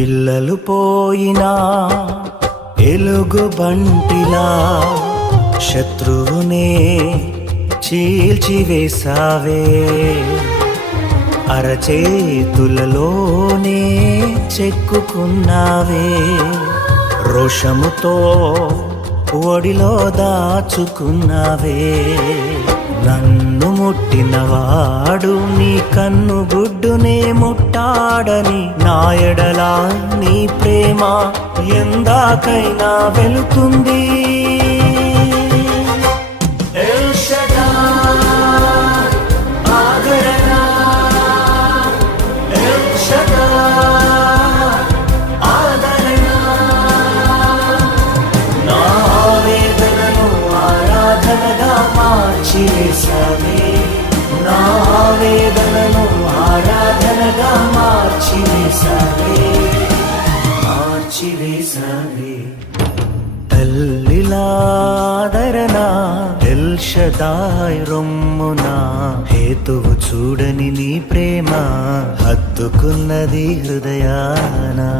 పిల్లలు పోయినా ఎలుగు బంటిలా శత్రువునే చీల్చివేసావే, అరచేతులలోనే చెక్కుకున్నావే, రోషముతో ఒడిలో దాచుకున్నావే. నన్ను ముట్టినవాడు నీ కన్ను గుడ్డునే ముట్టాడని, నా ఎడల నీ ప్రేమ ఎందాకైనా వెళుతుంది. ఎల్ షడాయ్ ఆదరణ, ఎల్ షడాయ్ ఆదరణ, నా వేదనను ఆరాధనగా మార్చివేసావే, నా వేదనను ఆరాధనగా మార్చివేసావే, మార్చివేసావే. తల్లిలాదరణ ఎల్ షడాయ్ రొమ్మున, హేతువు చూడని నీ ప్రేమ హత్తుకున్నది హృదయానా.